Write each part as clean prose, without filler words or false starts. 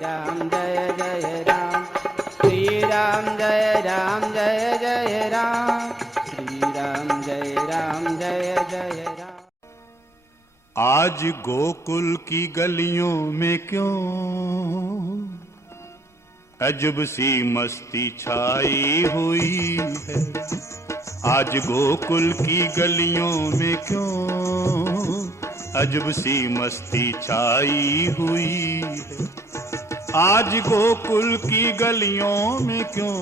राम जय जय राम, श्री राम जय राम जय जय राम, श्री राम जय जय राम। आज गोकुल की गलियों में क्यों अजब सी मस्ती छाई हुई है। आज गोकुल की गलियों में क्यों अजब सी मस्ती छाई हुई है। आज गोकुल की गलियों में क्यों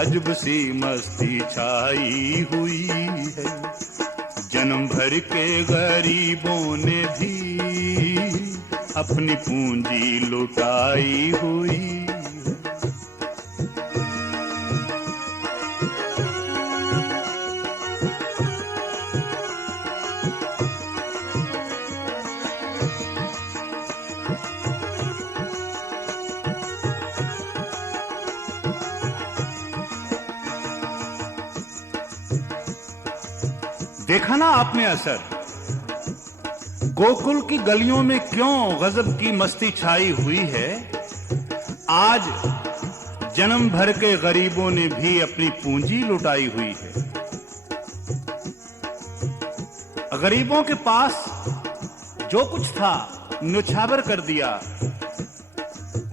अजब सी मस्ती छाई हुई है। जन्म भर के गरीबों ने भी अपनी पूंजी लुटाई हुई है। देखा ना आपने असर, गोकुल की गलियों में क्यों गजब की मस्ती छाई हुई है। आज जन्म भर के गरीबों ने भी अपनी पूंजी लुटाई हुई है। गरीबों के पास जो कुछ था न्योछावर कर दिया,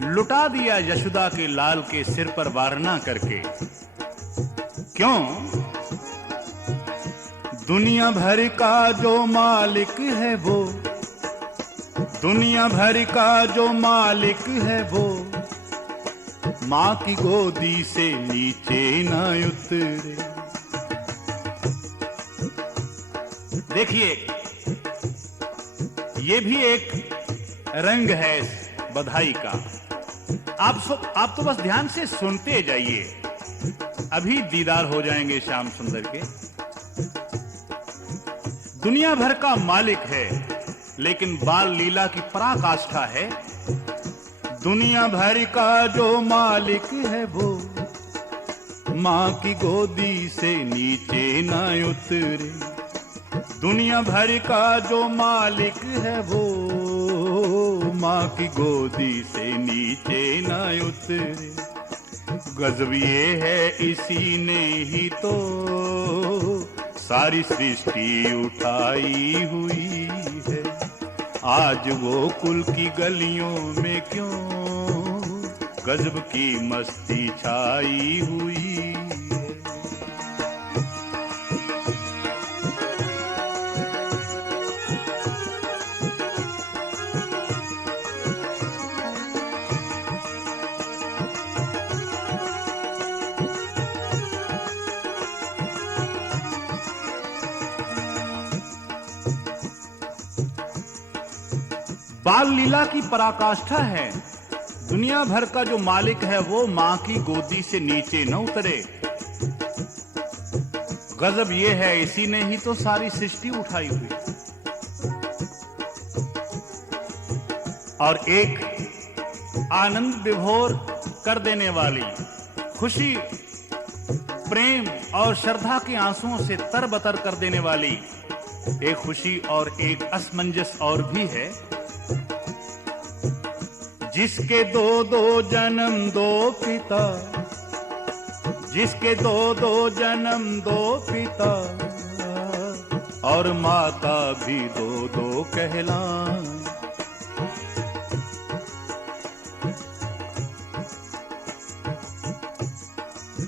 लुटा दिया यशोदा के लाल के सिर पर वारना करके। क्यों? दुनिया भर का जो मालिक है वो, दुनिया भर का जो मालिक है वो, माँ की गोदी से नीचे न उतरे। देखिए, ये भी एक रंग है बधाई का। आप तो बस ध्यान से सुनते जाइए, अभी दीदार हो जाएंगे श्याम सुंदर के। दुनिया भर का मालिक है, लेकिन बाल लीला की पराकाष्ठा है। दुनिया भर का जो मालिक है वो, माँ की गोदी से नीचे न उतरे। दुनिया भर का जो मालिक है वो, माँ की गोदी से नीचे न उतरे। गजब ये है, इसी ने ही तो सारी सृष्टि उठाई हुई है। आज गोकुल की गलियों में क्यों गजब की मस्ती छाई हुई है। बाल लीला की पराकाष्ठा है। दुनिया भर का जो मालिक है वो मां की गोदी से नीचे न उतरे। गजब ये है, इसी ने ही तो सारी सृष्टि उठाई हुई। और एक आनंद विभोर कर देने वाली, खुशी, प्रेम और श्रद्धा के आंसुओं से तरबतर कर देने वाली एक खुशी और एक असमंजस और भी है। जिसके दो दो जन्म दो पिता, जिसके दो दो जन्म दो पिता, और माता भी दो दो कहलाएं।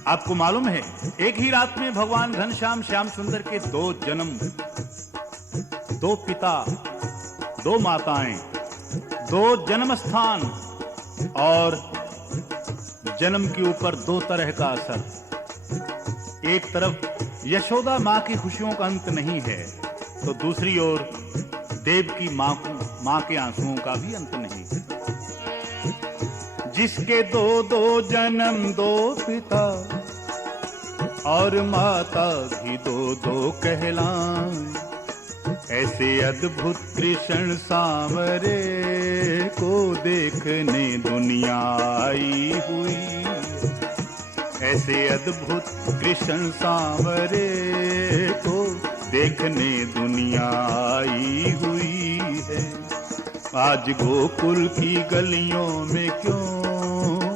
आपको मालूम है, एक ही रात में भगवान घनश्याम श्याम सुंदर के दो जन्म, दो पिता, दो माताएं, दो जन्म स्थान और जन्म के ऊपर दो तरह का असर। एक तरफ यशोदा मां की खुशियों का अंत नहीं है, तो दूसरी ओर देव की मां के आंसुओं का भी अंत नहीं है। जिसके दो दो जन्म दो पिता, और माता भी दो दो कहलाएं। ऐसे अद्भुत कृष्ण सांवरे को देखने दुनिया आई हुई। ऐसे अद्भुत कृष्ण सांवरे को देखने दुनिया आई हुई है। आज गोकुल की गलियों में क्यों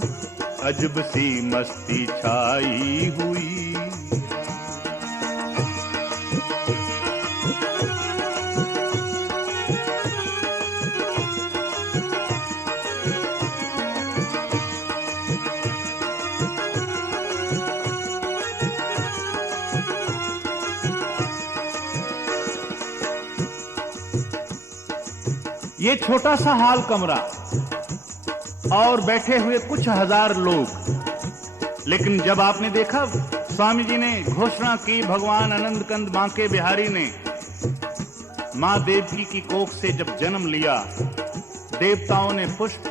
अजब सी मस्ती छाई हुई। ये छोटा सा हॉल कमरा और बैठे हुए कुछ हजार लोग। लेकिन जब आपने देखा स्वामी जी ने घोषणा की, भगवान आनंद कंद बांके बिहारी ने मां देवकी की कोख से जब जन्म लिया, देवताओं ने पुष्प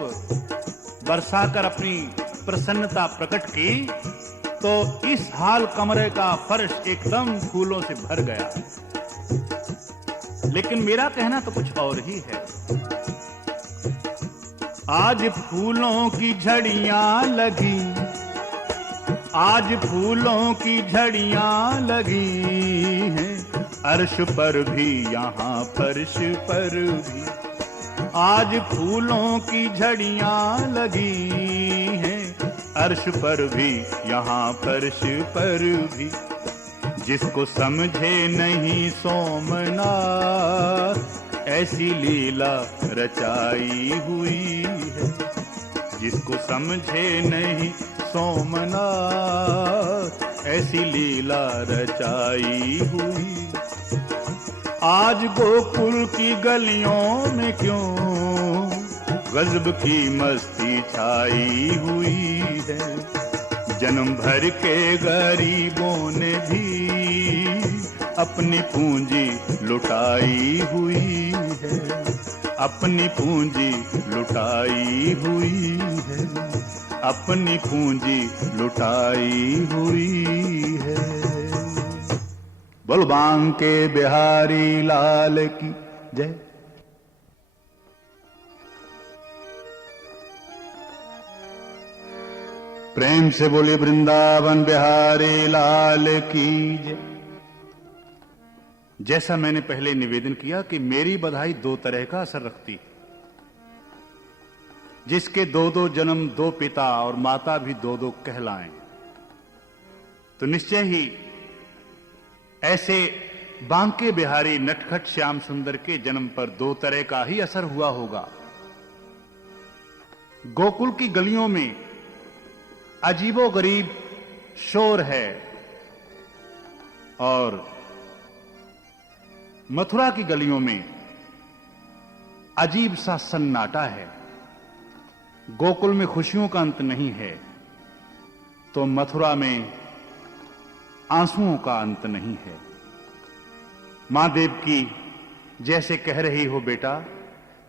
बरसाकर अपनी प्रसन्नता प्रकट की, तो इस हॉल कमरे का फर्श एकदम फूलों से भर गया। लेकिन मेरा कहना तो कुछ और ही है। आज फूलों की झड़ियां लगी, आज फूलों की झड़ियां लगी हैं, अर्श पर भी यहाँ फर्श पर भी। आज फूलों की झड़ियां लगी हैं, अर्श पर भी यहाँ फर्श पर भी। जिसको समझे नहीं सोमनाथ, ऐसी लीला रचाई हुई है। जिसको समझे नहीं सोमनाथ, ऐसी लीला रचाई हुई। आज गोकुल की गलियों में क्यों गजब की मस्ती छाई हुई है। जन्म भर के गरीबों ने भी अपनी पूंजी लुटाई हुई है, अपनी पूंजी लुटाई हुई है, अपनी पूंजी लुटाई हुई है। बोल बांके बिहारी लाल की जय। प्रेम से बोले वृंदावन बिहारी लाल की जय। जैसा मैंने पहले निवेदन किया कि मेरी बधाई दो तरह का असर रखती है। जिसके दो दो जन्म, दो पिता और माता भी दो दो कहलाएं, तो निश्चय ही ऐसे बांके बिहारी नटखट श्याम सुंदर के जन्म पर दो तरह का ही असर हुआ होगा। गोकुल की गलियों में अजीबोगरीब शोर है और मथुरा की गलियों में अजीब सा सन्नाटा है। गोकुल में खुशियों का अंत नहीं है, तो मथुरा में आंसुओं का अंत नहीं है। मां देवकी जैसे कह रही हो, बेटा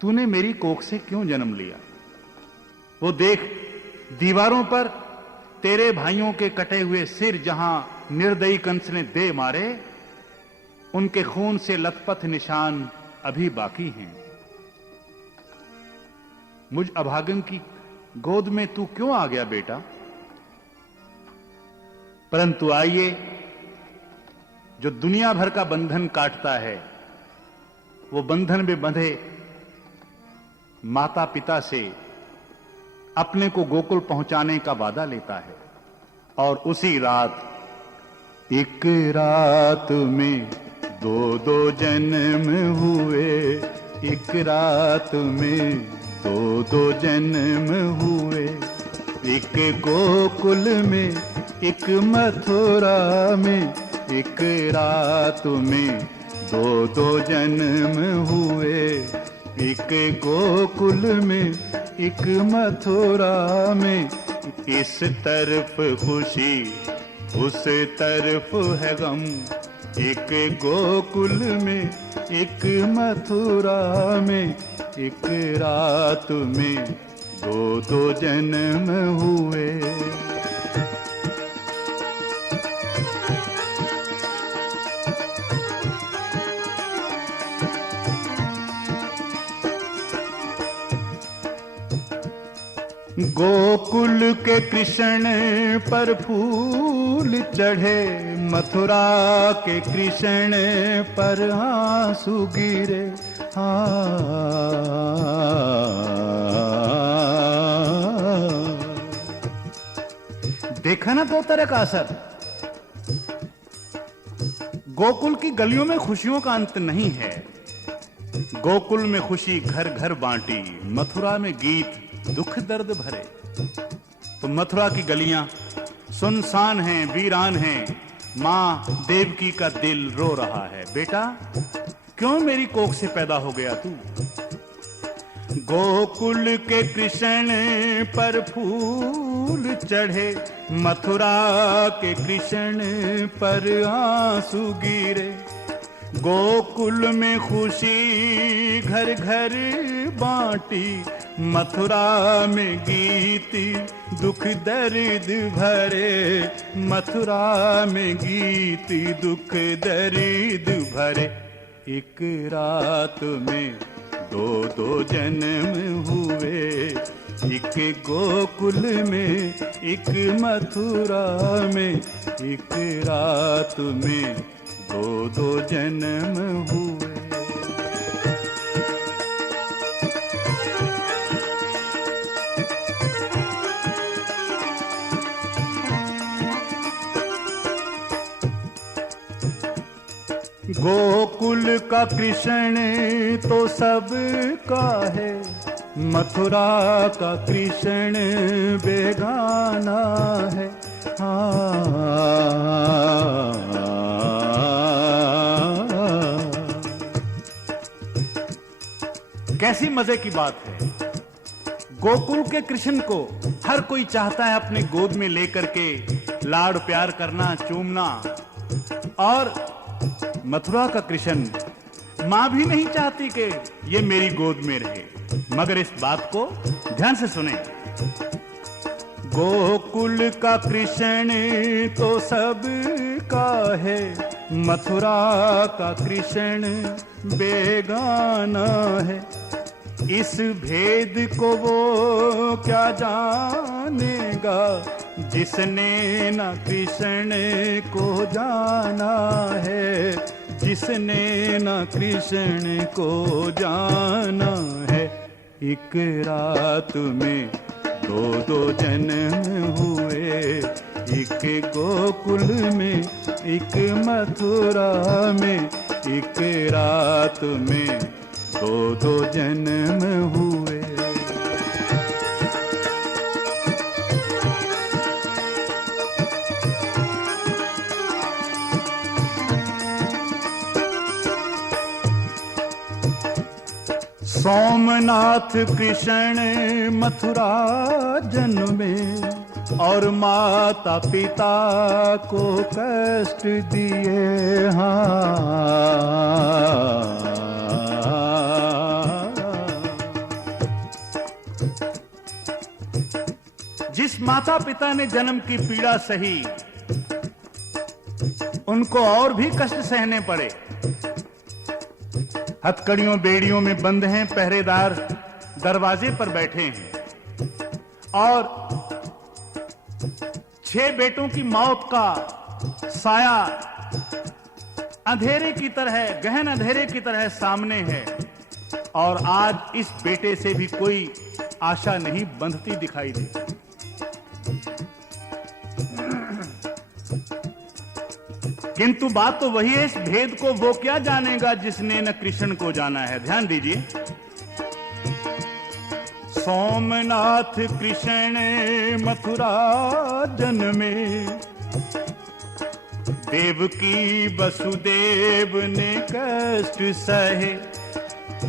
तूने मेरी कोख से क्यों जन्म लिया? वो देख, दीवारों पर तेरे भाइयों के कटे हुए सिर जहां निर्दयी कंस ने दे मारे, उनके खून से लथपथ निशान अभी बाकी हैं। मुझ अभागन की गोद में तू क्यों आ गया बेटा? परंतु आइए, जो दुनिया भर का बंधन काटता है, वो बंधन में बंधे माता पिता से अपने को गोकुल पहुंचाने का वादा लेता है। और उसी रात, एक रात में दो दो जन्म हुए, एक रात में दो दो जन्म हुए। एक गोकुल में, एक मथुरा में, एक रात में दो दो जन्म हुए। एक गोकुल में, एक मथुरा में, इस तरफ खुशी उस तरफ है गम। एक गोकुल में, एक मथुरा में, एक रात में दो दो जन्म हुए। गोकुल के कृष्ण पर फूल चढ़े, मथुरा के कृष्ण पर आंसू गिरे। देखा ना दो तरह का असर। गोकुल की गलियों में खुशियों का अंत नहीं है। गोकुल में खुशी घर घर बांटी, मथुरा में गीत दुख दर्द भरे। तो मथुरा की गलियां सुनसान हैं, वीरान हैं। मां देवकी का दिल रो रहा है, बेटा क्यों मेरी कोख से पैदा हो गया तू। गोकुल के कृष्ण पर फूल चढ़े, मथुरा के कृष्ण पर आंसू गिरे। गोकुल में खुशी घर घर बांटी, मथुरा में गीत दुख दर्द भरे। मथुरा में गीत दुख दर्द भरे। एक रात में दो दो जन्म हुए, एक गोकुल में एक मथुरा में। एक रात में दो दो जन्म हुए। गोकुल का कृष्ण तो सबका है, मथुरा का कृष्ण बेगाना है। कैसी मजे की बात है। गोकुल के कृष्ण को हर कोई चाहता है अपने गोद में लेकर के लाड़ प्यार करना, चूमना। और मथुरा का कृष्ण मां भी नहीं चाहती कि ये मेरी गोद में रहे। मगर इस बात को ध्यान से सुने। गोकुल का कृष्ण तो सबका है, मथुरा का कृष्ण बेगाना है। इस भेद को वो क्या जानेगा, जिसने न कृष्ण को जाना है। जिसने न कृष्ण को जाना है। एक रात में दो दो जन्म हुए, एक गोकुल में एक मथुरा में। एक रात में दो दो जन्म हुए। सोमनाथ कृष्ण मथुरा जन्मे, और माता पिता को कष्ट दिए। जिस माता पिता ने जन्म की पीड़ा सही, उनको और भी कष्ट सहने पड़े। हथकड़ियों बेड़ियों में बंद हैं, पहरेदार दरवाजे पर बैठे हैं। और 6 बेटों की मौत का साया अंधेरे की तरह, गहन अंधेरे की तरह सामने है। और आज इस बेटे से भी कोई आशा नहीं बंधती दिखाई देती। किंतु बात तो वही है, इस भेद को वो क्या जानेगा जिसने न कृष्ण को जाना है। ध्यान दीजिए। सोमनाथ कृष्ण मथुरा जन्मे, देवकी वसुदेव ने कष्ट सहे।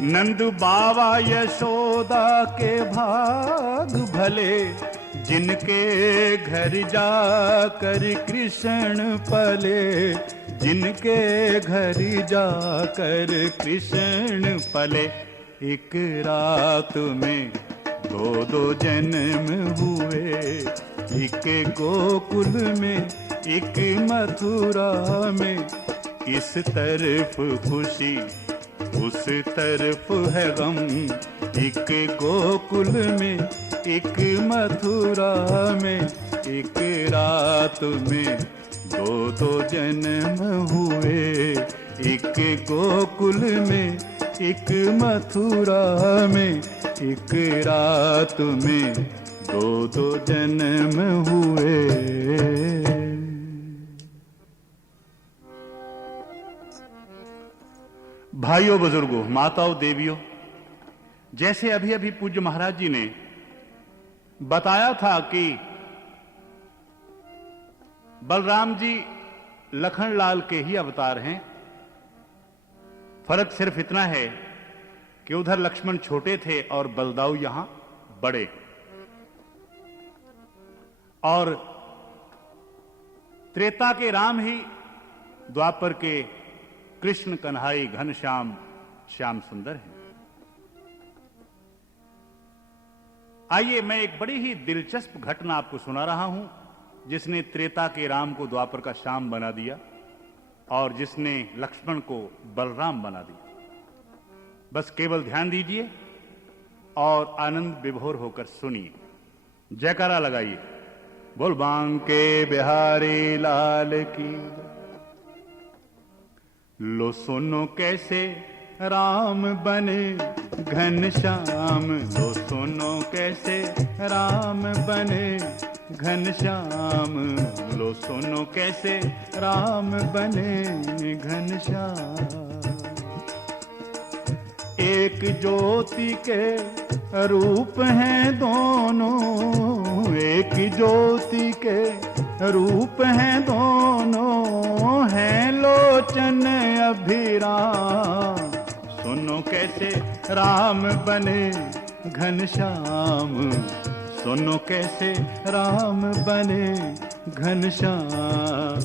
नंद बाबा यशोदा के भाग भले, जिनके घर जाकर कृष्ण पले। जिनके घर जाकर कृष्ण पले। एक रात में दो दो जन्म हुए, एक गोकुल में एक मथुरा में। इस तरफ खुशी उस तरफ है गम, एक गोकुल में एक मथुरा में। एक रात में दो दो जन्म हुए, एक गोकुल में एक मथुरा में, एक रात में दो दो जन्म हुए। भाइयों, बुजुर्गों, माताओं, देवियों, जैसे अभी अभी पूज्य महाराज जी ने बताया था कि बलराम जी लखनलाल के ही अवतार हैं। फर्क सिर्फ इतना है कि उधर लक्ष्मण छोटे थे और बलदाऊ यहां बड़े, और त्रेता के राम ही द्वापर के कृष्ण कन्हाई घनश्याम श्याम सुंदर हैं। आइए मैं एक बड़ी ही दिलचस्प घटना आपको सुना रहा हूं, जिसने त्रेता के राम को द्वापर का श्याम बना दिया और जिसने लक्ष्मण को बलराम बना दिया। बस केवल ध्यान दीजिए और आनंद विभोर होकर सुनिए। जयकारा लगाइए, बोल बांके बिहारी लाल की। लो सुनो कैसे राम बने घनश्याम, लो सुनो कैसे राम बने घनश्याम, लो सुनो कैसे राम बने घनश्याम। एक ज्योति के रूप हैं दोनों, एक ज्योति के रूप हैं दोनों, हैं लोचन अभिराम। सुनो कैसे राम बने घनश्याम, सुनो कैसे राम बने घनश्याम।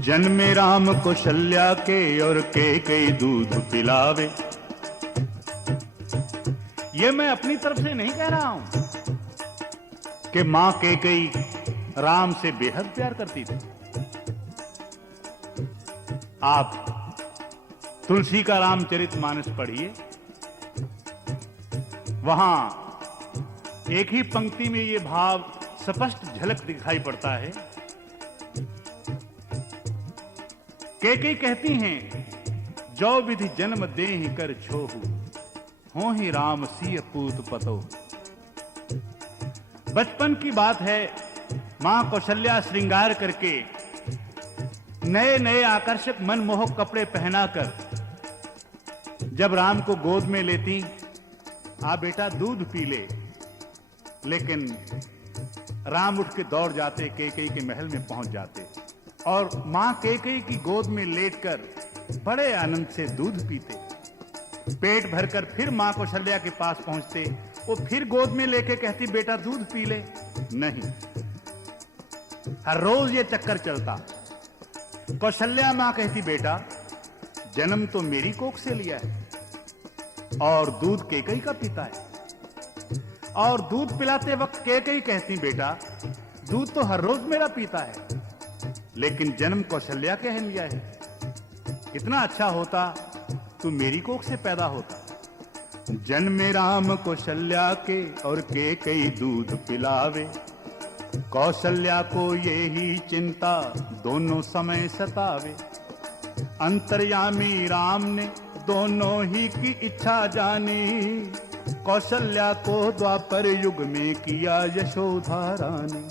जन्मे राम कौशल्या के और कैकेयी दूध पिलावे। ये मैं अपनी तरफ से नहीं कह रहा हूं कि मां कैकेयी राम से बेहद प्यार करती थी। आप तुलसी का रामचरितमानस पढ़िए, वहां एक ही पंक्ति में ये भाव स्पष्ट झलक दिखाई पड़ता है। कैकेयी कहती हैं, जो विधि जन्म देहि कर छोहु, हो ही राम सिय पूत पतो। बचपन की बात है, मां कौशल्या श्रृंगार करके नए नए आकर्षक मनमोहक कपड़े पहनाकर जब राम को गोद में लेती, आ बेटा दूध पी ले, लेकिन राम उठ के दौड़ जाते, कैकेयी के महल में पहुंच जाते और मां कैकेयी की गोद में लेटकर बड़े आनंद से दूध पीते। पेट भरकर फिर मां कौशल्या के पास पहुंचते, वो फिर गोद में लेके कहती, बेटा दूध पी ले। नहीं, हर रोज ये चक्कर चलता। कौशल्या मां कहती, बेटा जन्म तो मेरी कोख से लिया है और दूध कैकेयी का पीता है। और दूध पिलाते वक्त कैकेयी कहती, बेटा दूध तो हर रोज मेरा पीता है, लेकिन जन्म कौशल्या के है लिया है। कितना अच्छा होता तू मेरी कोख से पैदा होता। जन्मे राम कौशल्या के और कैकेयी दूध पिलावे, कौशल्या को ये ही चिंता दोनों समय सतावे। अंतर्यामी राम ने दोनों ही की इच्छा जानी, कौशल्या को द्वापर युग में किया यशोधा रानी।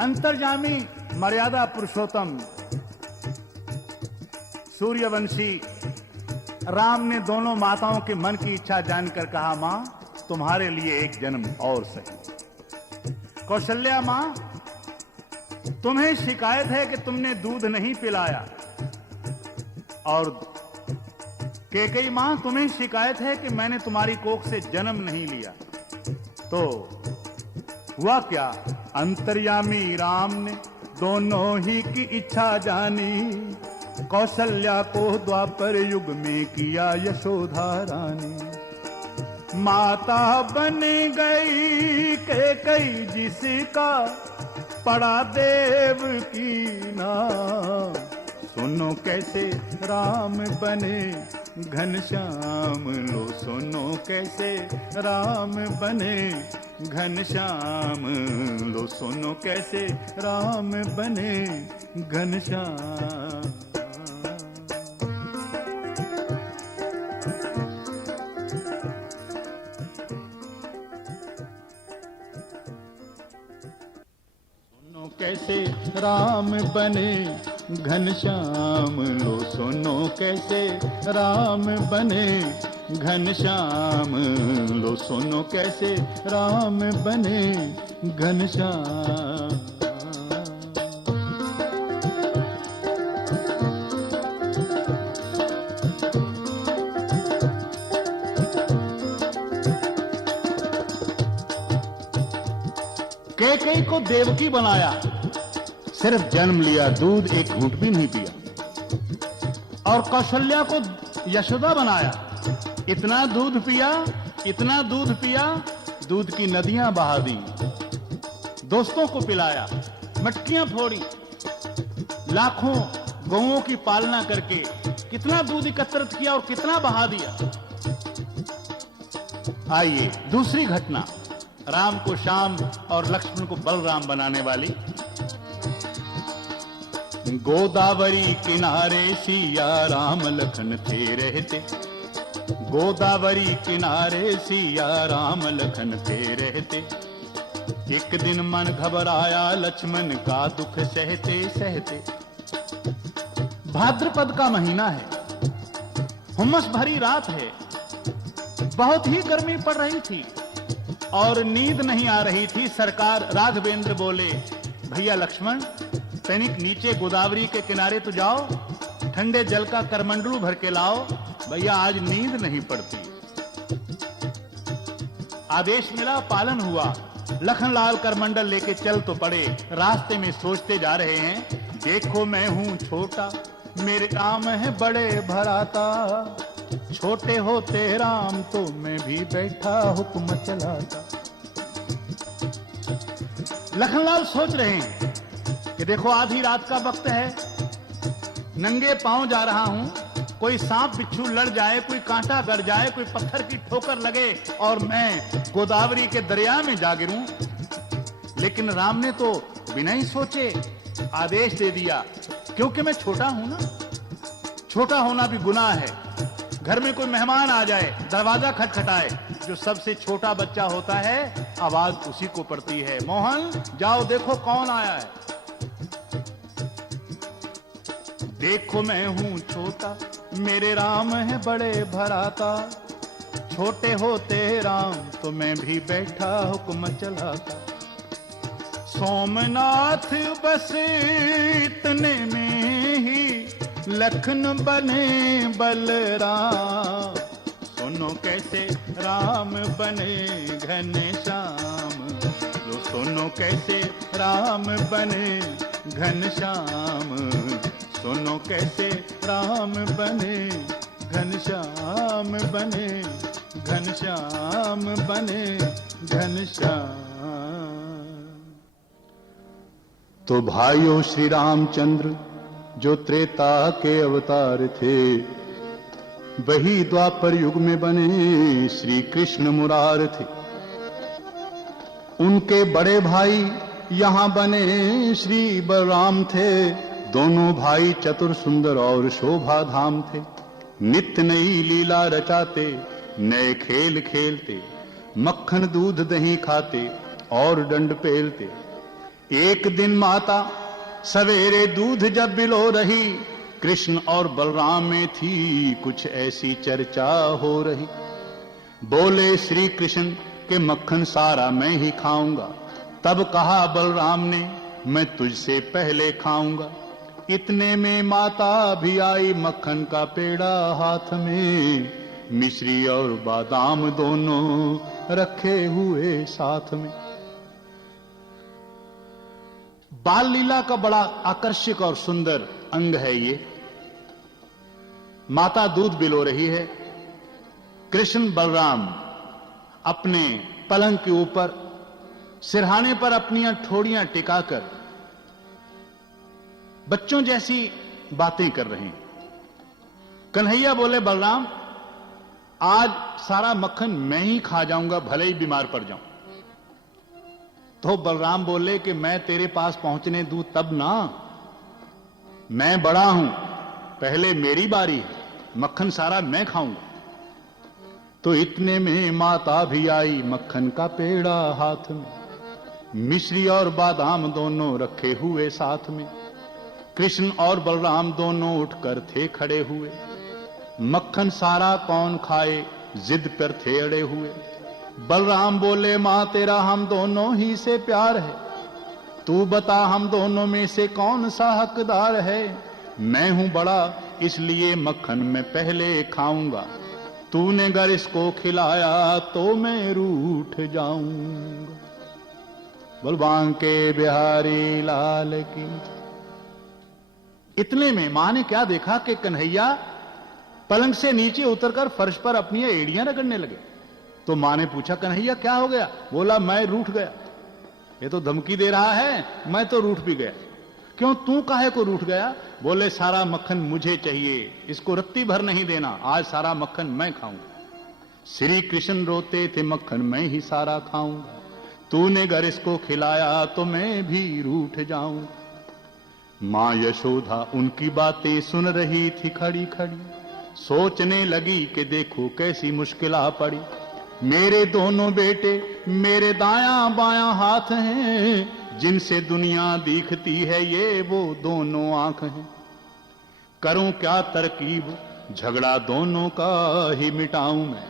अंतर्यामी मर्यादा पुरुषोत्तम सूर्यवंशी राम ने दोनों माताओं के मन की इच्छा जानकर कहा, मां तुम्हारे लिए एक जन्म और सही। कौशल्या मां, तुम्हें शिकायत है कि तुमने दूध नहीं पिलाया, और कैकेयी मां तुम्हें शिकायत है कि मैंने तुम्हारी कोख से जन्म नहीं लिया। तो हुआ क्या, अंतर्यामी राम ने दोनों ही की इच्छा जानी, कौशल्या को द्वापर युग में किया यशोधा रानी। माता बन गई कैकेयी जिसका पड़ा देव की नाम, सुनो कैसे राम बने घनश्याम। लो सुनो कैसे राम बने घनश्याम। लो सुनो कैसे राम बने घनश्याम। कैसे राम बने घनश्याम। लो सुनो कैसे राम बने घनश्याम। लो सुनो कैसे राम बने घनश्याम। कैकेयी को देवकी बनाया, सिर्फ जन्म लिया, दूध एक घूंट भी नहीं पिया। और कौशल्या को यशोदा बनाया, इतना दूध पिया, इतना दूध पिया, दूध की नदियां बहा दी। दोस्तों को पिलाया, मटकियां फोड़ी, लाखों गौओं की पालना करके कितना दूध एकत्रित किया और कितना बहा दिया। आइए दूसरी घटना, राम को श्याम और लक्ष्मण को बलराम बनाने वाली। गोदावरी किनारे सिया राम लखन थे रहते। गोदावरी किनारे सिया राम लखन थे रहते। एक दिन मन घबराया लक्ष्मण का दुख सहते सहते। भाद्रपद का महीना है, हुम्मस भरी रात है, बहुत ही गर्मी पड़ रही थी और नींद नहीं आ रही थी। सरकार राघवेंद्र बोले, भैया लक्ष्मण तनिक नीचे गोदावरी के किनारे तो जाओ, ठंडे जल का करमंडलू भर के लाओ, भैया आज नींद नहीं पड़ती। आदेश मिला, पालन हुआ। लखनलाल करमंडल लेके चल तो पड़े। रास्ते में सोचते जा रहे हैं, देखो मैं हूं छोटा, मेरे राम है बड़े भराता। छोटे होते राम तो मैं भी बैठा हुक्म चलाता। लखनलाल सोच रहे हैं कि देखो आधी रात का वक्त है, नंगे पांव जा रहा हूं, कोई सांप बिच्छू लड़ जाए, कोई कांटा गड़ जाए, कोई पत्थर की ठोकर लगे और मैं गोदावरी के दरिया में जा गिरूं। लेकिन राम ने तो बिना ही सोचे आदेश दे दिया, क्योंकि मैं छोटा हूं ना। छोटा होना भी गुनाह है। घर में कोई मेहमान आ जाए, दरवाजा खटखटाए, जो सबसे छोटा बच्चा होता है आवाज उसी को पड़ती है, मोहन जाओ देखो कौन आया है। देखो मैं हूं छोटा, मेरे राम है बड़े भराता। छोटे होते राम तो मैं भी बैठा हुक्म चलाता। सोमनाथ बस इतने में ही लखन बने बलराम। सुनो कैसे राम बने घनश्याम। लो सुनो कैसे राम बने घनश्याम। सुनो कैसे राम बने घनश्याम बने घनश्याम बने घनश्याम। तो भाइयों श्री रामचंद्र जो त्रेता के अवतार थे, वही द्वापर युग में बने श्री कृष्ण मुरार थे। उनके बड़े भाई यहां बने श्री बलराम थे। दोनों भाई चतुर सुंदर और शोभा धाम थे। नित्य नई लीला रचाते, नए खेल खेलते, मक्खन दूध दही खाते और दंड पेलते। एक दिन माता सवेरे दूध जब बिलो रही, कृष्ण और बलराम में थी कुछ ऐसी चर्चा हो रही। बोले श्री कृष्ण के मक्खन सारा मैं ही खाऊंगा। तब कहा बलराम ने, मैं तुझसे पहले खाऊंगा। इतने में माता भी आई, मक्खन का पेड़ा हाथ में, मिश्री और बादाम दोनों रखे हुए साथ में। बाल लीला का बड़ा आकर्षक और सुंदर अंग है ये। माता दूध बिलो रही है, कृष्ण बलराम अपने पलंग के ऊपर सिरहाने पर अपनी ठोड़ियां टिकाकर बच्चों जैसी बातें कर रहे हैं। कन्हैया बोले, बलराम आज सारा मक्खन मैं ही खा जाऊंगा, भले ही बीमार पड़ जाऊं। तो बलराम बोले कि मैं तेरे पास पहुंचने दूं तब ना, मैं बड़ा हूं, पहले मेरी बारी है, मक्खन सारा मैं खाऊंगा। तो इतने में माता भी आई, मक्खन का पेड़ा हाथ में, मिश्री और बादाम दोनों रखे हुए साथ में। कृष्ण और बलराम दोनों उठकर थे खड़े हुए, मक्खन सारा कौन खाए, जिद पर थे अड़े हुए। बलराम बोले, मां तेरा हम दोनों ही से प्यार है, तू बता हम दोनों में से कौन सा हकदार है। मैं हूं बड़ा इसलिए मक्खन मैं पहले खाऊंगा, तूने अगर इसको खिलाया तो मैं रूठ जाऊंगा। बलवान के बिहारी लाल की। इतने में मां ने क्या देखा कि कन्हैया पलंग से नीचे उतरकर फर्श पर अपनी एड़ियां रगड़ने लगे। तो मां ने पूछा, कन्हैया क्या हो गया? बोला, मैं रूठ गया। ये तो धमकी दे रहा है, मैं तो रूठ भी गया। क्यों, तू काहे को रूठ गया? बोले, सारा मक्खन मुझे चाहिए, इसको रत्ती भर नहीं देना, आज सारा मक्खन मैं खाऊंगा। श्री कृष्ण रोते थे, मक्खन मैं ही सारा खाऊंगा, तूने अगर इसको खिलाया तो मैं भी रूठ जाऊं। मां यशोदा उनकी बातें सुन रही थी खड़ी खड़ी, सोचने लगी कि देखो कैसी मुश्किल आ पड़ी। मेरे दोनों बेटे मेरे दायां बायां हाथ हैं, जिनसे दुनिया दिखती है ये वो दोनों आंख हैं। करूं क्या तरकीब, झगड़ा दोनों का ही मिटाऊं मैं,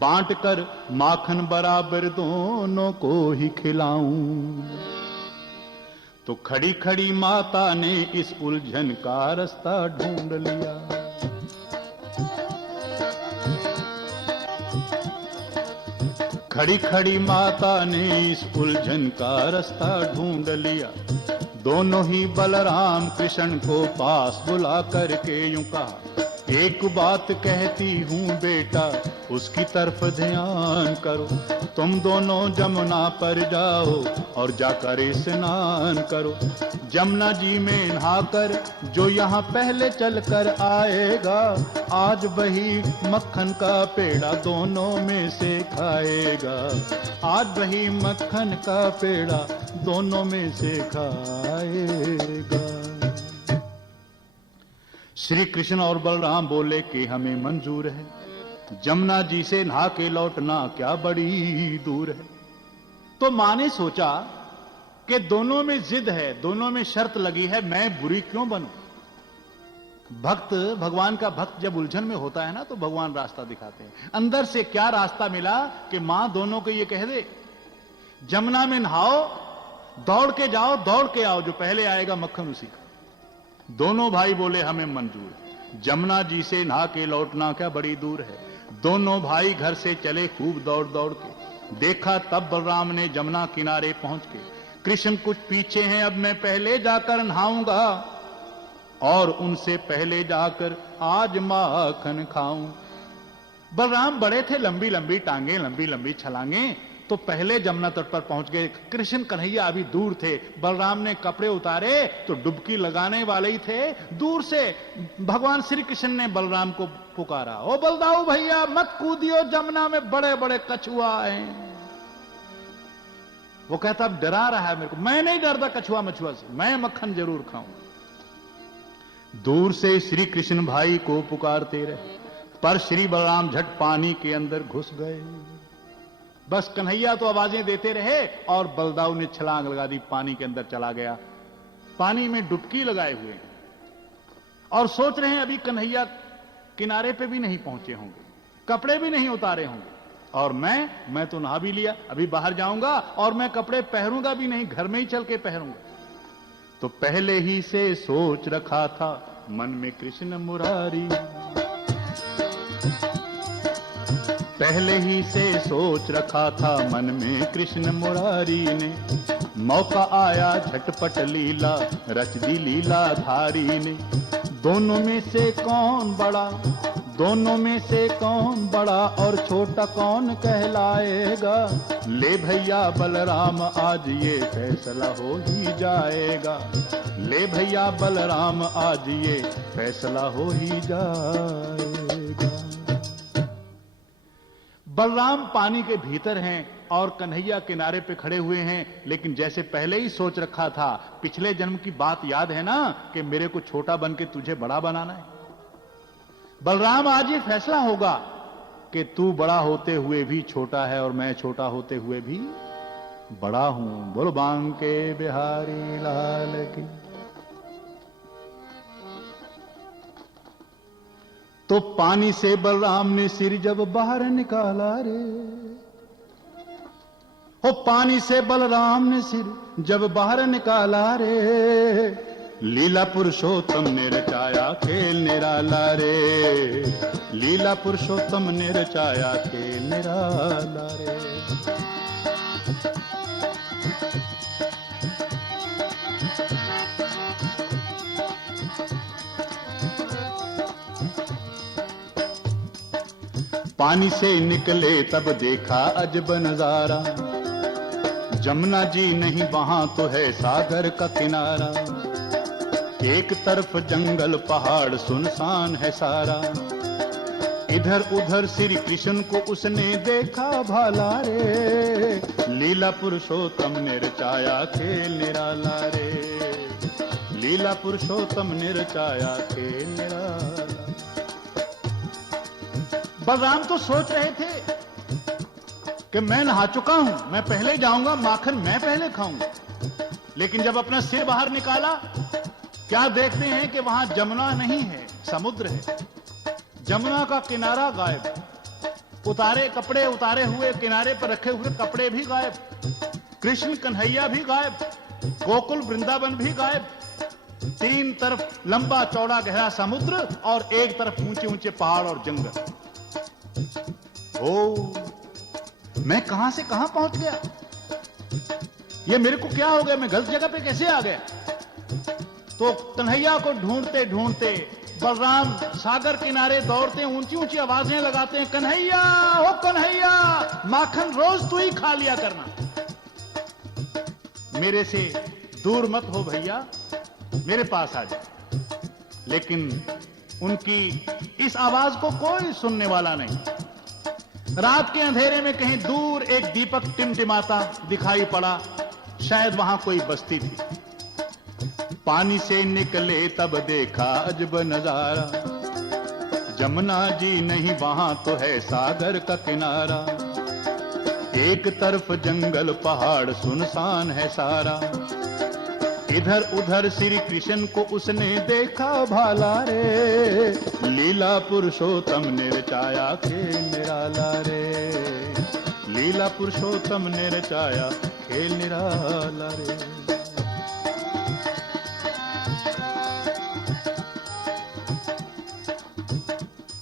बांट कर माखन बराबर दोनों को ही खिलाऊं। तो खड़ी खड़ी माता ने इस उलझन का रास्ता ढूंढ लिया। खड़ी खड़ी माता ने इस उलझन का रास्ता ढूंढ लिया। दोनों ही बलराम कृष्ण को पास बुला करके यूं कहा, एक बात कहती हूं बेटा उसकी तरफ ध्यान करो, तुम दोनों जमुना पर जाओ और जाकर स्नान करो। जमुना जी में नहाकर जो यहाँ पहले चलकर आएगा, आज वही मक्खन का पेड़ा दोनों में से खाएगा, आज वही मक्खन का पेड़ा दोनों में से खाएगा। श्री कृष्ण और बलराम बोले कि हमें मंजूर है, जमुना जी से नहा के लौटना क्या बड़ी दूर है। तो मां ने सोचा कि दोनों में जिद है, दोनों में शर्त लगी है, मैं बुरी क्यों बनूं। भक्त, भगवान का भक्त जब उलझन में होता है ना तो भगवान रास्ता दिखाते हैं। अंदर से क्या रास्ता मिला कि मां दोनों को ये कह दे, जमुना में नहाओ, दौड़ के जाओ, दौड़ के आओ, जो पहले आएगा मक्खन उसी का। दोनों भाई बोले हमें मंजूर है, जमुना जी से नहा के लौटना क्या बड़ी दूर है। दोनों भाई घर से चले खूब दौड़ दौड़ के। देखा तब बलराम ने जमुना किनारे पहुंच के, कृष्ण कुछ पीछे हैं, अब मैं पहले जाकर नहाऊंगा और उनसे पहले जाकर आज माखन खाऊं। बलराम बड़े थे, लंबी लंबी टांगे, लंबी लंबी छलांगे, तो पहले जमुना तट पर पहुंच गए। कृष्ण कन्हैया अभी दूर थे। बलराम ने कपड़े उतारे तो डुबकी लगाने वाले ही थे। दूर से भगवान श्री कृष्ण ने बलराम को पुकारा, ओ बलदाऊ भैया मत कूदियो, जमुना में बड़े बड़े कछुआ हैं। वो कहता अब डरा रहा है मेरे को, मैं नहीं डरता कछुआ मछुआ से, मैं मक्खन जरूर खाऊं। दूर से श्री कृष्ण भाई को पुकारते रहे, पर श्री बलराम झट पानी के अंदर घुस गए। बस कन्हैया तो आवाजें देते रहे और बलदाऊ ने छलांग लगा दी, पानी के अंदर चला गया। पानी में डुबकी लगाए हुए हैं और सोच रहे हैं अभी कन्हैया किनारे पे भी नहीं पहुंचे होंगे, कपड़े भी नहीं उतारे होंगे, और मैं तो नहा भी लिया, अभी बाहर जाऊंगा और मैं कपड़े पहनूंगा भी नहीं, घर में ही चल के पहनूंगा। तो पहले ही से सोच रखा था मन में कृष्ण मुरारी, पहले ही से सोच रखा था मन में कृष्ण मुरारी ने। मौका आया झटपट लीला रच दी लीला धारी ने। दोनों में से कौन बड़ा, दोनों में से कौन बड़ा और छोटा कौन कहलाएगा? ले भैया बलराम आज ये फैसला हो ही जाएगा। ले भैया बलराम आज ये फैसला हो ही जाएगा। बलराम पानी के भीतर हैं और कन्हैया किनारे पे खड़े हुए हैं, लेकिन जैसे पहले ही सोच रखा था, पिछले जन्म की बात याद है ना कि मेरे को छोटा बन के तुझे बड़ा बनाना है। बलराम आज ये फैसला होगा कि तू बड़ा होते हुए भी छोटा है और मैं छोटा होते हुए भी बड़ा हूं। बोलो बांके बिहारी लाल की। तो पानी से बलराम ने सिर जब बाहर निकाला रे, हो पानी से बलराम ने सिर जब बाहर निकाला रे, लीला पुरुषोत्तम ने रचाया खेल निराला रे। लीला पुरुषोत्तम ने रचाया खेल निराला रे। पानी से निकले तब देखा अजब नजारा, जमुना जी नहीं वहां तो है सागर का किनारा। एक तरफ जंगल पहाड़ सुनसान है सारा, इधर उधर श्री कृष्ण को उसने देखा भाला रे। लीला पुरुषोत्तम ने रचाया खेल निराला रे। लीला पुरुषोत्तम ने रचाया खेल निराला। बलराम तो सोच रहे थे कि मैं नहा चुका हूं, मैं पहले जाऊंगा, माखन मैं पहले खाऊंगा। लेकिन जब अपना सिर बाहर निकाला, क्या देखते हैं कि वहां जमुना नहीं है, समुद्र है। जमुना का किनारा गायब, उतारे कपड़े उतारे हुए किनारे पर रखे हुए कपड़े भी गायब, कृष्ण कन्हैया भी गायब, गोकुल वृंदावन भी गायब। तीन तरफ लंबा चौड़ा गहरा समुद्र और एक तरफ ऊंचे ऊंचे पहाड़ और जंगल। ओ, मैं कहां से कहां पहुंच गया? ये मेरे को क्या हो गया? मैं गलत जगह पे कैसे आ गया? तो कन्हैया को ढूंढते ढूंढते बलराम सागर किनारे दौड़ते हैं, ऊंची ऊंची आवाजें लगाते हैं, कन्हैया हो कन्हैया, माखन रोज तू ही खा लिया करना, मेरे से दूर मत हो भैया, मेरे पास आ जा। लेकिन उनकी इस आवाज को कोई सुनने वाला नहीं। रात के अंधेरे में कहीं दूर एक दीपक टिमटिमाता दिखाई पड़ा, शायद वहां कोई बस्ती थी। पानी से निकले तब देखा अजब नजारा, जमुना जी नहीं वहां तो है सागर का किनारा। एक तरफ जंगल पहाड़ सुनसान है सारा, इधर उधर श्री कृष्ण को उसने देखा भाला रे। लीला पुरुषोत्तम ने रचाया खेल निराला रे। लीला पुरुषोत्तम ने रचाया खेल निराला रे।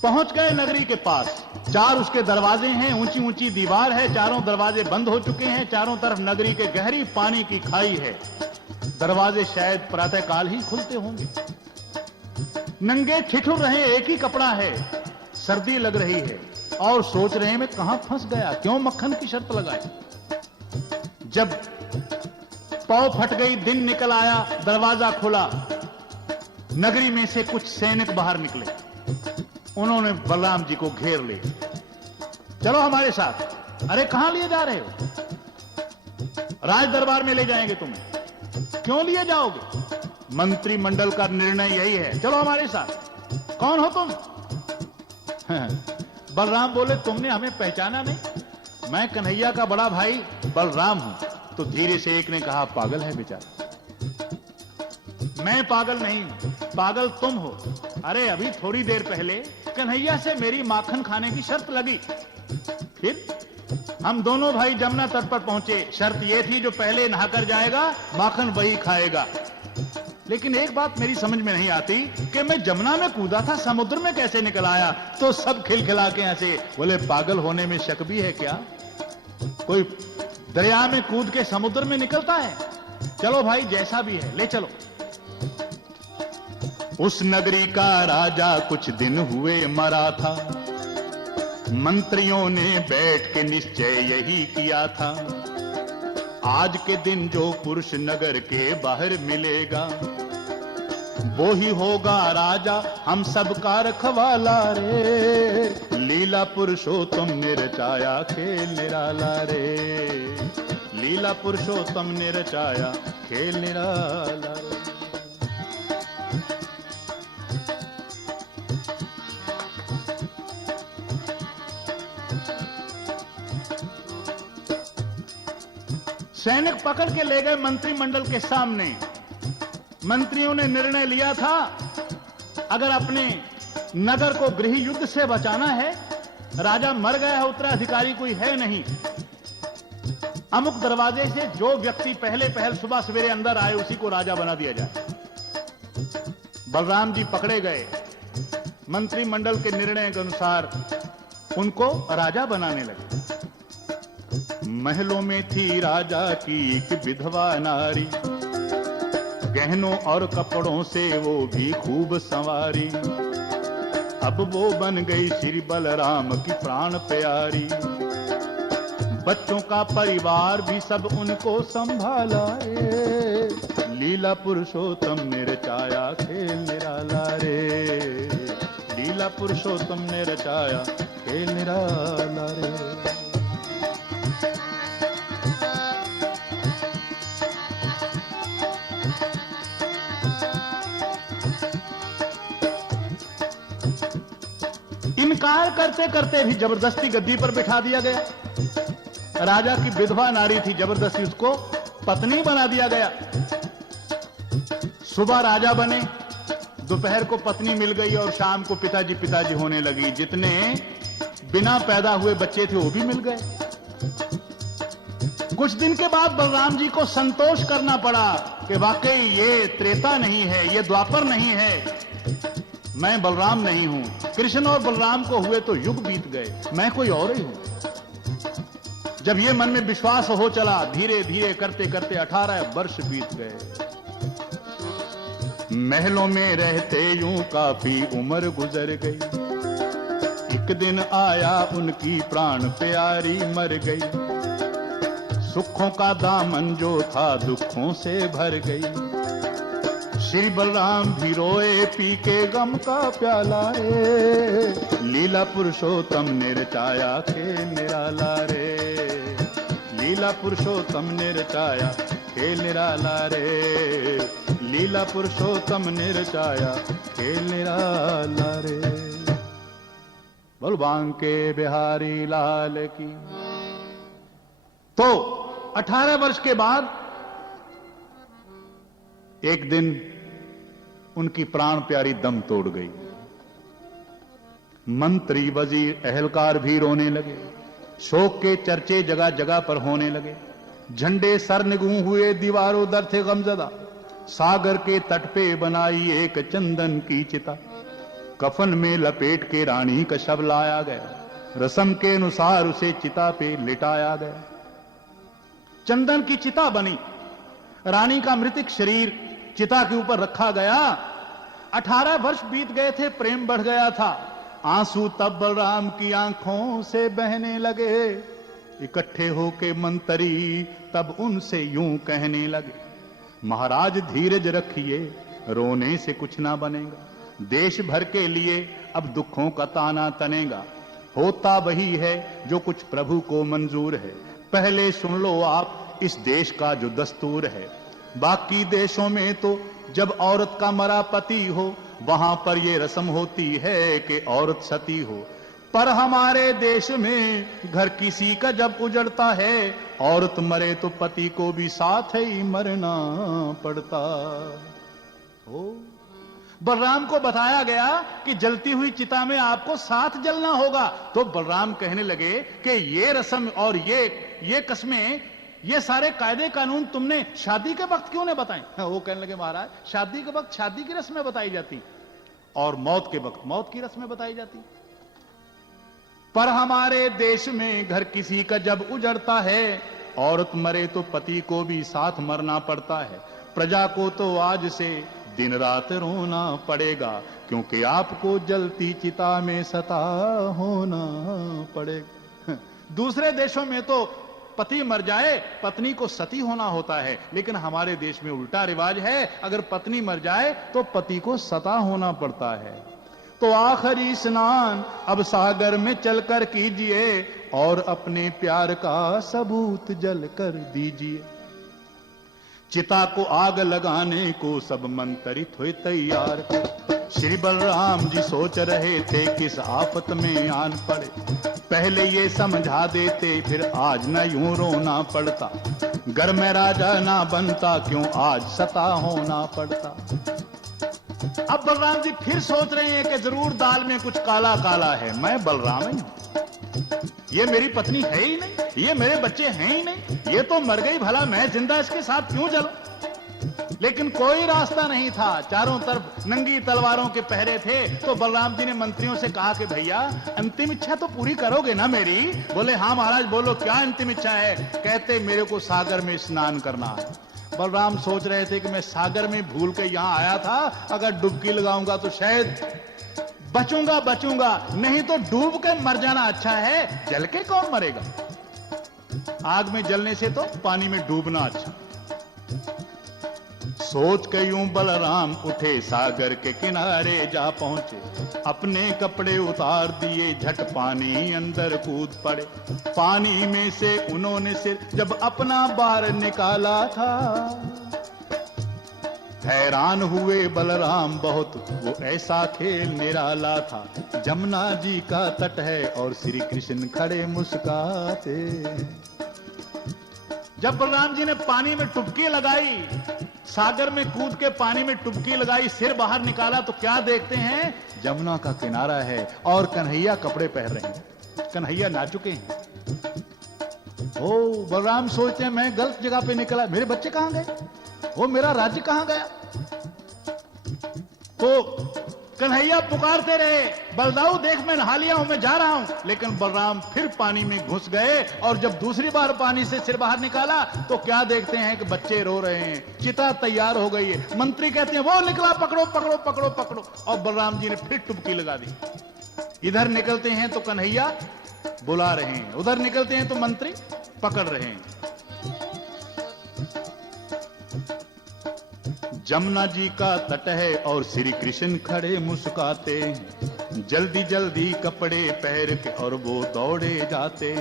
पहुंच गए नगरी के पास। चार उसके दरवाजे हैं, ऊंची ऊंची दीवार है, चारों दरवाजे बंद हो चुके हैं। चारों तरफ नगरी के गहरी पानी की खाई है। दरवाजे शायद प्रातःकाल ही खुलते होंगे। नंगे ठिठुर रहे, एक ही कपड़ा है, सर्दी लग रही है और सोच रहे हैं मैं कहां फंस गया, क्यों मक्खन की शर्त लगाई। जब पौ फट गई, दिन निकल आया, दरवाजा खुला, नगरी में से कुछ सैनिक बाहर निकले। उन्होंने बलराम जी को घेर लिया। चलो हमारे साथ। अरे कहां लिए जा रहे हो? राज दरबार में ले जाएंगे तुम्हें। क्यों लिए जाओगे? मंत्रिमंडल का निर्णय यही है, चलो हमारे साथ। कौन हो तुम? बलराम बोले तुमने हमें पहचाना नहीं, मैं कन्हैया का बड़ा भाई बलराम हूं। तो धीरे से एक ने कहा पागल है बेचारा। मैं पागल नहीं हूं, पागल तुम हो। अरे अभी थोड़ी देर पहले कन्हैया से मेरी माखन खाने की शर्त लगी, फिर हम दोनों भाई जमुना तट पर पहुंचे। शर्त यह थी जो पहले नहाकर जाएगा माखन वही खाएगा। लेकिन एक बात मेरी समझ में नहीं आती कि मैं जमुना में कूदा था, समुद्र में कैसे निकल आया? तो सब खिलखिला के हंसे, बोले पागल होने में शक भी है क्या? कोई दरिया में कूद के समुद्र में निकलता है? चलो भाई जैसा भी है ले चलो। उस नगरी का राजा कुछ दिन हुए मरा था। मंत्रियों ने बैठ के निश्चय यही किया था, आज के दिन जो पुरुष नगर के बाहर मिलेगा वो ही होगा राजा हम सब का रखवाला रे। लीला पुरुषोत्तम ने रचाया खेल निराला रे, लीला पुरुषोत्तम ने रचाया खेल निराला रे। सैनिक पकड़ के ले गए मंत्रिमंडल के सामने। मंत्रियों ने निर्णय लिया था अगर अपने नगर को गृह युद्ध से बचाना है, राजा मर गया है, उत्तराधिकारी कोई है नहीं, अमुक दरवाजे से जो व्यक्ति पहल सुबह सवेरे अंदर आए उसी को राजा बना दिया जाए। बलराम जी पकड़े गए, मंत्रिमंडल के निर्णय के अनुसार उनको राजा बनाने लगे। महलों में थी राजा की एक विधवा नारी, गहनों और कपड़ों से वो भी खूब संवारी। अब वो बन गई श्री बलराम की प्राण प्यारी, बच्चों का परिवार भी सब उनको संभाला रे। लीला पुरुषोत्तम ने रचाया खेल निराला रे, लीला पुरुषोत्तम ने रचाया खेल निराला रे। इनकार करते करते भी जबरदस्ती गद्दी पर बिठा दिया गया। राजा की विधवा नारी थी, जबरदस्ती उसको पत्नी बना दिया गया। सुबह राजा बने, दोपहर को पत्नी मिल गई और शाम को पिताजी होने लगी। जितने बिना पैदा हुए बच्चे थे वो भी मिल गए। कुछ दिन के बाद बलराम जी को संतोष करना पड़ा कि वाकई ये त्रेता नहीं है, ये द्वापर नहीं है, मैं बलराम नहीं हूं। कृष्ण और बलराम को हुए तो युग बीत गए, मैं कोई और ही हूं। जब ये मन में विश्वास हो चला, धीरे धीरे करते करते 18 वर्ष बीत गए। महलों में रहते यूं काफी उम्र गुजर गई। एक दिन आया उनकी प्राण प्यारी मर गई। सुखों का दामन जो था दुखों से भर गई। श्री बलराम भी रोए पी के गम का प्याला रे। लीला पुरुषोत्तम ने रचाया खेल निराला रे, लीला पुरुषोत्तम ने रचाया खेल निराला रे, लीला पुरुषोत्तम ने रचाया खेल निराला रे। बोल बांके बिहारी लाल की। तो 18 वर्ष के बाद एक दिन उनकी प्राण प्यारी दम तोड़ गई। मंत्री, वजीर, अहलकार भी रोने लगे। शोक के चर्चे जगह जगह पर होने लगे। झंडे सर निगू हुए, दीवारों दर थे गमजदा। सागर के तट पे बनाई एक चंदन की चिता। कफन में लपेट के रानी का शव लाया गया। रस्म के अनुसार उसे चिता पे लिटाया गया। चंदन की चिता बनी, रानी का मृतक शरीर चिता के ऊपर रखा गया। 18 वर्ष बीत गए थे, प्रेम बढ़ गया था। आंसू तब बलराम की आंखों से बहने लगे। इकट्ठे होके मंत्री तब उनसे यूं कहने लगे, महाराज धीरज रखिए, रोने से कुछ ना बनेगा। देश भर के लिए अब दुखों का ताना तनेगा। होता वही है जो कुछ प्रभु को मंजूर है। पहले सुन लो आप इस देश का जो दस्तूर है। बाकी देशों में तो जब औरत का मरा पति हो, वहां पर ये रस्म होती है कि औरत सती हो। पर हमारे देश में घर किसी का जब उजड़ता है, औरत मरे तो पति को भी साथ ही मरना पड़ता हो। बलराम को बताया गया कि जलती हुई चिता में आपको साथ जलना होगा। तो बलराम कहने लगे कि ये रस्म और ये कस्में, ये सारे कायदे कानून तुमने शादी के वक्त क्यों नहीं बताए? वो कहने लगे, महाराज शादी के वक्त शादी की रस्में बताई जाती और मौत के वक्त मौत की रस्में बताई जाती। पर हमारे देश में घर किसी का जब उजड़ता है, औरत मरे तो पति को भी साथ मरना पड़ता है। प्रजा को तो आज से दिन रात रोना पड़ेगा, क्योंकि आपको जलती चिता में सता होना पड़ेगा। दूसरे देशों में तो पति मर जाए पत्नी को सती होना होता है, लेकिन हमारे देश में उल्टा रिवाज है, अगर पत्नी मर जाए तो पति को सता होना पड़ता है। तो आखिरी स्नान अब सागर में चलकर कीजिए और अपने प्यार का सबूत जल कर दीजिए। चिता को आग लगाने को सब मंत्रित हुए तैयार। श्री बलराम जी सोच रहे थे किस आफत में आन पड़े, पहले ये समझा देते फिर आज न यूं रोना पड़ता, घर में राजा ना बनता क्यों आज सता होना पड़ता। अब बलराम जी फिर सोच रहे हैं कि जरूर दाल में कुछ काला काला है, मैं बलराम ही हूं, ये मेरी पत्नी है ही नहीं, ये मेरे बच्चे हैं ही नहीं, ये तो मर गई, भला मैं जिंदा इसके साथ क्यों जलूं। लेकिन कोई रास्ता नहीं था, चारों तरफ नंगी तलवारों के पहरे थे। तो बलराम जी ने मंत्रियों से कहा कि भैया अंतिम इच्छा तो पूरी करोगे ना मेरी। बोले हाँ महाराज, बोलो क्या अंतिम इच्छा है। कहते मेरे को सागर में स्नान करना है। बलराम सोच रहे थे कि मैं सागर में भूल के यहां आया था, अगर डुबकी लगाऊंगा तो शायद बचूंगा, नहीं तो डूब के मर जाना अच्छा है, जल के कौन मरेगा। आग में जलने से तो पानी में डूबना अच्छा। सोच के यूं बलराम उठे सागर के किनारे जा पहुंचे, अपने कपड़े उतार दिए, झट पानी अंदर कूद पड़े। पानी में से उन्होंने सिर जब अपना बाहर निकाला था, हैरान हुए बलराम बहुत, वो ऐसा खेल निराला था। जमुना जी का तट है और श्री कृष्ण खड़े मुस्काते। जब बलराम जी ने पानी में टुबकी लगाई, सागर में कूद के पानी में टुबकी लगाई, सिर बाहर निकाला तो क्या देखते हैं, जमुना का किनारा है और कन्हैया कपड़े पहन रहे हैं, कन्हैया नाचुके हैं। ओ बलराम सोचते हैं मैं गलत जगह पे निकला, मेरे बच्चे कहां गए, वो मेरा राज्य कहां गया। तो कन्हैया पुकारते रहे, बलदाऊ देख मैं नहा लिया हूं, मैं जा रहा हूं। लेकिन बलराम फिर पानी में घुस गए और जब दूसरी बार पानी से सिर बाहर निकाला तो क्या देखते हैं कि बच्चे रो रहे हैं, चिता तैयार हो गई है। मंत्री कहते हैं वो निकला, पकड़ो पकड़ो पकड़ो पकड़ो। और बलराम जी ने फिर टुबकी लगा दी। इधर निकलते हैं तो कन्हैया बुला रहे हैं, उधर निकलते हैं तो मंत्री पकड़ रहे हैं। जमुना जी का तट है और श्री कृष्ण खड़े मुस्काते, जल्दी जल्दी कपड़े पहन के और वो दौड़े जाते।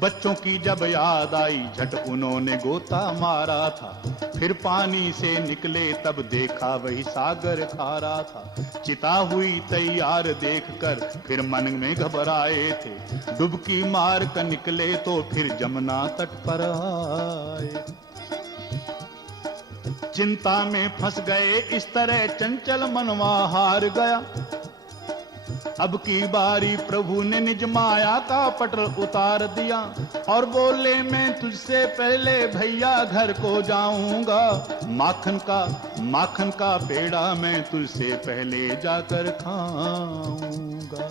बच्चों की जब याद आई झट उन्होंने गोता मारा था, फिर पानी से निकले तब देखा वही सागर खारा था। चिता हुई तैयार देखकर फिर मन में घबराए थे, डुबकी मार कर निकले तो फिर जमुना तट पर आए। चिंता में फंस गए इस तरह चंचल मनवा हार गया। अब की बारी प्रभु ने निज माया का पटल उतार दिया और बोले मैं तुझसे पहले भैया घर को जाऊंगा, माखन का पेड़ा मैं तुझसे पहले जाकर खाऊंगा।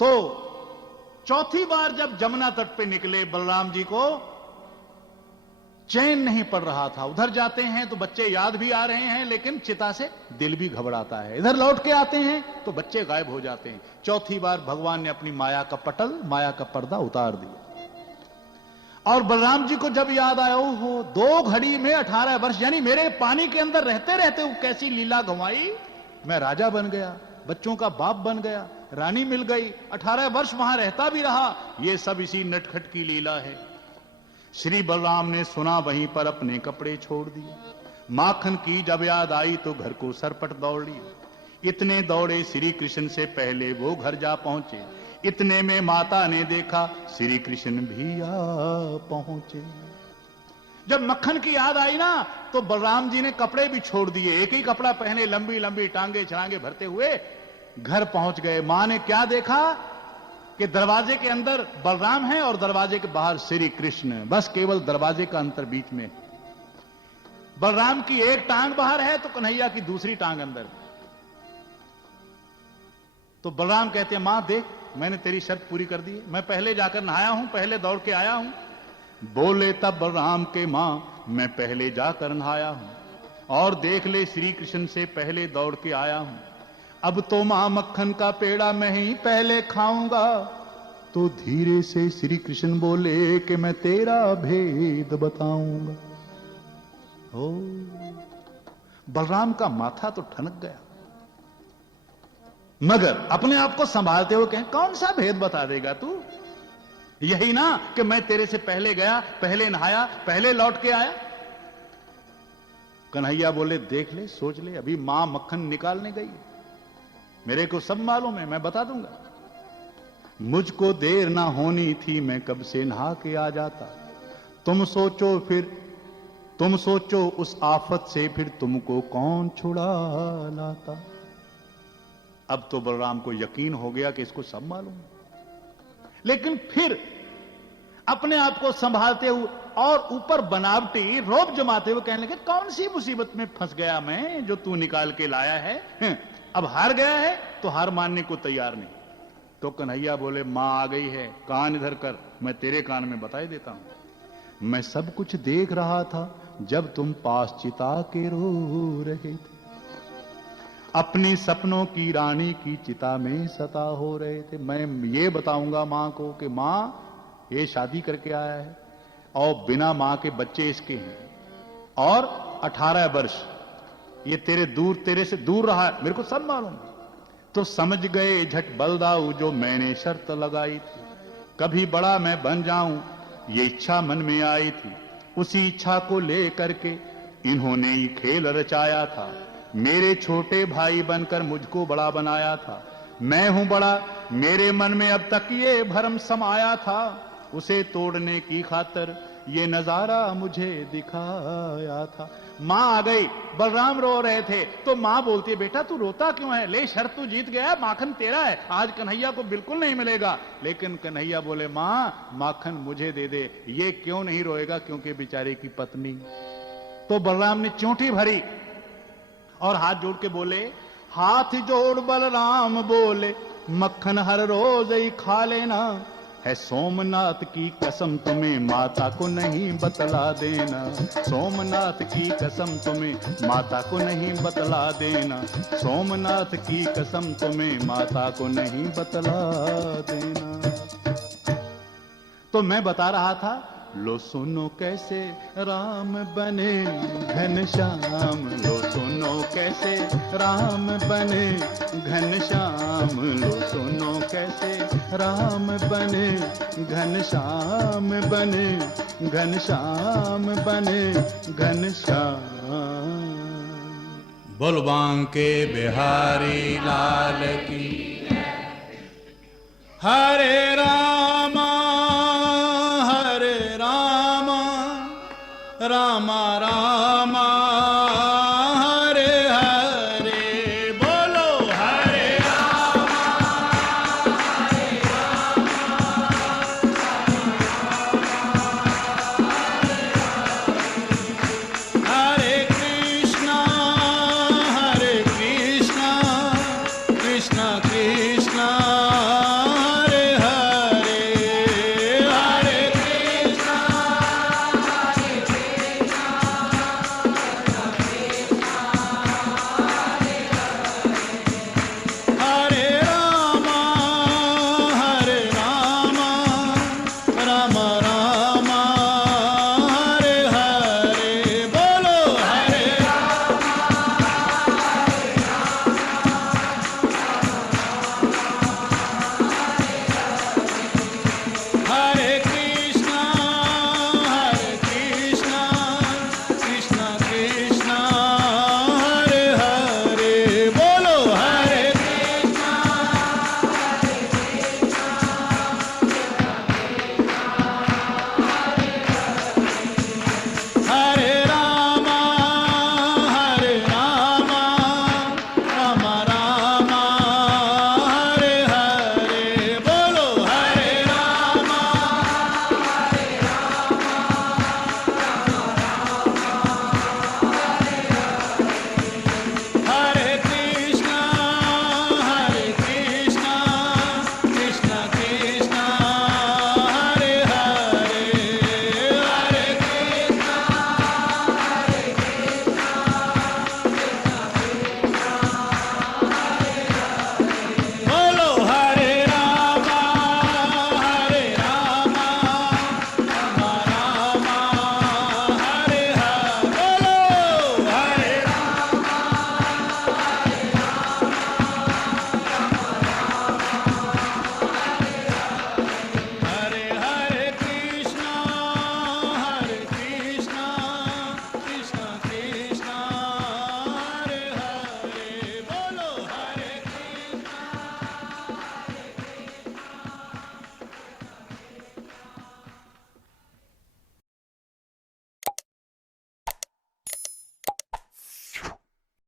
तो चौथी बार जब जमुना तट पे निकले, बलराम जी को चैन नहीं पड़ रहा था। उधर जाते हैं तो बच्चे याद भी आ रहे हैं, लेकिन चिता से दिल भी घबराता है। इधर लौट के आते हैं तो बच्चे गायब हो जाते हैं। चौथी बार भगवान ने अपनी माया का पटल, माया का पर्दा उतार दिया। और बलराम जी को जब याद आया, ओहो 2 घड़ी में 18 वर्ष, यानी मेरे पानी के अंदर रहते रहते वो कैसी लीला घुमाई, मैं राजा बन गया, बच्चों का बाप बन गया, रानी मिल गई, 18 वर्ष वहां रहता भी रहा। ये सब इसी नटखट की लीला है। श्री बलराम ने सुना, वहीं पर अपने कपड़े छोड़ दिए। माखन की जब याद आई तो घर को सरपट दौड़ लिए। इतने दौड़े श्री कृष्ण से पहले वो घर जा पहुंचे। इतने में माता ने देखा श्री कृष्ण भी आ पहुंचे। जब मक्खन की याद आई ना तो बलराम जी ने कपड़े भी छोड़ दिए, एक ही कपड़ा पहने, लंबी लंबी टांगे छलांगे भरते हुए घर पहुंच गए। मां ने क्या देखा कि दरवाजे के अंदर बलराम है और दरवाजे के बाहर श्री कृष्ण, बस केवल दरवाजे का अंतर बीच में। बलराम की एक टांग बाहर है तो कन्हैया की दूसरी टांग अंदर। तो बलराम कहते हैं मां देख, मैंने तेरी शर्त पूरी कर दी, मैं पहले जाकर नहाया हूं, पहले दौड़ के आया हूं, बोले तब बलराम के मां, मैं पहले जाकर नहाया हूं, और देख ले श्री कृष्ण से पहले दौड़ के आया हूं। अब तो मां मक्खन का पेड़ा मैं ही पहले खाऊंगा। तो धीरे से श्री कृष्ण बोले कि मैं तेरा भेद बताऊंगा। ओ, बलराम का माथा तो ठनक गया, मगर अपने आप को संभालते हुए कहें, कौन सा भेद बता देगा तू? यही ना कि मैं तेरे से पहले गया, पहले नहाया, पहले लौट के आया। कन्हैया बोले, देख ले, सोच ले, अभी मां मक्खन निकालने गई, मेरे को सब मालूम है, मैं बता दूंगा। मुझको देर ना होनी थी, मैं कब से नहा के आ जाता। तुम सोचो उस आफत से फिर तुमको कौन छुड़ा लाता। अब तो बलराम को यकीन हो गया कि इसको सब मालूम है, लेकिन फिर अपने आप को संभालते हुए और ऊपर बनावटी रोब जमाते हुए कहने लगे, कौन सी मुसीबत में फंस गया मैं जो तू निकाल के लाया है? अब हार गया है तो हार मानने को तैयार नहीं। तो कन्हैया बोले, मां आ गई है, कान इधर कर, मैं तेरे कान में बता ही देता हूं। मैं सब कुछ देख रहा था जब तुम पास चिता के रो रहे थे, अपनी सपनों की रानी की चिता में सता हो रहे थे। मैं ये बताऊंगा मां को कि मां ये शादी करके आया है और बिना मां के बच्चे इसके हैं, और 18 वर्ष ये तेरे से दूर रहा है, मेरे को सब मालूम। तो समझ गए झट बलदाऊ जो मैंने शर्त लगाई थी, कभी बड़ा मैं बन जाऊं ये इच्छा मन में आई थी। उसी इच्छा को ले करके इन्होंने ही खेल रचाया था, मेरे छोटे भाई बनकर मुझको बड़ा बनाया था। मैं हूं बड़ा, मेरे मन में अब तक ये भरम समाया था, उसे तोड़ने की खातिर ये नजारा मुझे दिखाया था। मां आ गई, बलराम रो रहे थे तो मां बोलती है, बेटा तू रोता क्यों है? ले, शर्त तू जीत गया, माखन तेरा है, आज कन्हैया को बिल्कुल नहीं मिलेगा। लेकिन कन्हैया बोले, मां माखन मुझे दे दे। ये क्यों नहीं रोएगा? क्योंकि बेचारे की पत्नी। तो बलराम ने चोटी भरी और हाथ जोड़ के बोले, हाथ जोड़ बलराम बोले, मक्खन हर रोज ही खा लेना, है सोमनाथ की कसम तुम्हें माता को नहीं बतला देना। सोमनाथ की कसम तुम्हें माता को नहीं बतला देना, सोमनाथ की कसम तुम्हें माता को नहीं बतला देना। तो मैं बता रहा था, लो सुनो कैसे राम बने घनश्याम, लो सुनो कैसे राम बने घनश्याम, लो सुनो कैसे राम बने घनश्याम, बने घनश्याम, बने घनश्याम। बोल बांके बिहारी लाल की। हरे